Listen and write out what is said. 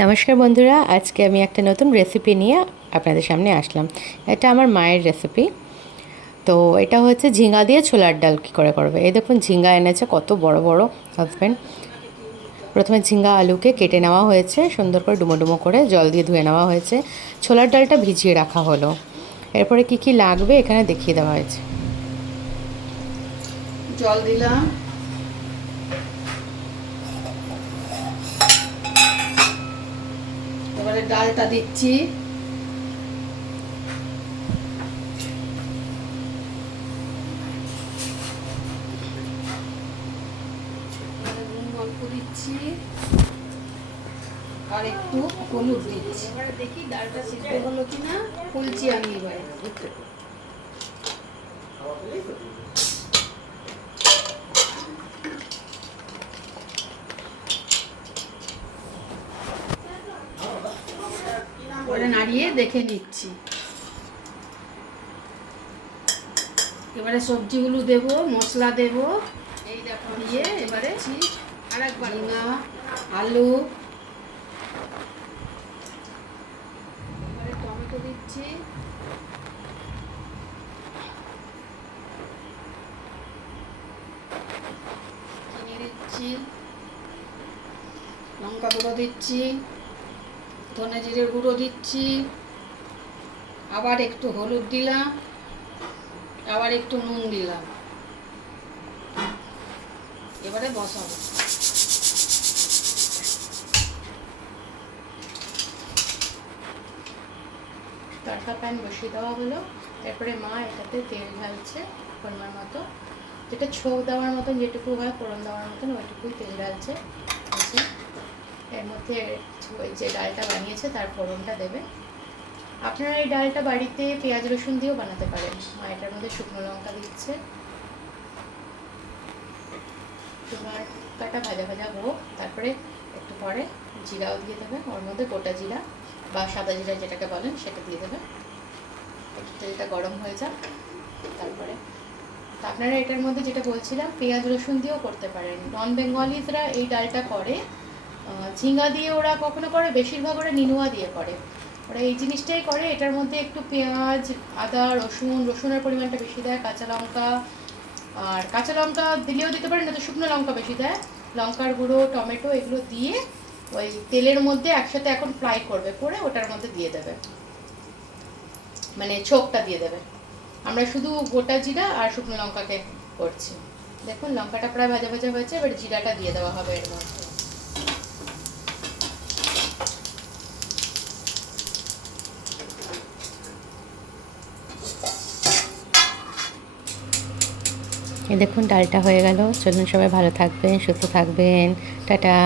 নমস্কার বন্ধুরা, আজকে আমি একটা নতুন রেসিপি নিয়ে আপনাদের সামনে আসলাম। এটা আমার মায়ের রেসিপি। তো এটা হচ্ছে ঝিঙ্গা দিয়ে ছোলার ডাল কী করে করবে। এই দেখুন ঝিঙ্গা এনেছে কত বড় বড় হাজব্যান্ড। প্রথমে ঝিঙ্গা আলুকে কেটে নেওয়া হয়েছে, সুন্দর করে ডুমো ডুমো করে জল দিয়ে ধুয়ে নেওয়া হয়েছে। ছোলার ডালটা ভিজিয়ে রাখা হলো। এরপরে কি কি লাগবে এখানে দেখিয়ে দেওয়া হয়েছে। জল দিলাম, এবারে ডালটা দিচ্ছি, নুন অল্প দিচ্ছি আর একটু হলুদ দিচ্ছি। এবারে দেখি ডালটা সিদ্ধ হলো কিনা, খুলছি আমি এবারে। এবারে নাড়িয়ে দেখে নিচ্ছি। এবারে সবজিগুলো দেব, মশলা দেব, এই দেখো দিয়ে এবারে আরেকবার ঝিঙা, আলু, এবারে টমেটো দিচ্ছি, চিনি দিচ্ছি, লঙ্কা গুঁড়ো দিচ্ছি, ধনে জিরের গুঁড়ো দিচ্ছি, আবার একটু হলুদ দিলাম, আবার একটু নুন দিলাম। এবারে বসাবো। তড়কা প্যান বসিয়ে দেওয়া হলো। এরপরে মা এটাতে তেল ঢালছে পরিমাণ মতো, যেটা ছোক দেওয়ার মতন যেটুকু হয়, ফোড়ন দেওয়ার মতন ওইটুকুই তেল ঢালছে। এর মধ্যে ওই যে ডালটা বানিয়েছে তার ফোড়নটা দেবে। আপনারা এই ডালটা বাড়িতে পেঁয়াজ রসুন দিয়েও বানাতে পারেন। মা এটার মধ্যে শুকনো লঙ্কা দিচ্ছে। লঙ্কাটা ভাজা ভাজা হোক, তারপরে একটু পরে জিরাও দিয়ে দেবে। ওর মধ্যে গোটা জিরা বা সাদা জিরা যেটাকে বলেন সেটা দিয়ে দেবে। একটু তেলটা গরম হয়ে যাক, তারপরে আপনারা এটার মধ্যে যেটা বলছিলাম পেঁয়াজ রসুন দিয়েও করতে পারেন। নন বেঙ্গলিজরা এই ডালটা করে ঝিঙ্গা দিয়ে, ওরা কখনো করে, বেশিরভাগ ওরা নিনুয়া দিয়ে করে। ওরা এই জিনিসটাই করে, এটার মধ্যে একটু পেঁয়াজ, আদা, রসুনের পরিমাণটা বেশি দেয়, কাঁচা লঙ্কা, আর কাঁচা লঙ্কা দিলেও দিতে পারেন, না তো শুকনো লঙ্কা বেশি দেয়, লঙ্কার গুঁড়ো, টমেটো এগুলো দিয়ে ওই তেলের মধ্যে একসাথে এখন ফ্রাই করবে, করে ওটার মধ্যে দিয়ে দেবে, মানে ছোকটা দিয়ে দেবে। আমরা শুধু গোটা জিরা আর শুকনো লঙ্কাকে করছি। দেখুন লঙ্কাটা প্রায় ভাজা ভাজা হয়েছে, এবার জিরাটা দিয়ে দেওয়া হবে এর মধ্যে। দেখুন ডালটা হয়ে গেল। চলুন সবাই ভালো থাকবেন, সুস্থ থাকবেন, টাটা।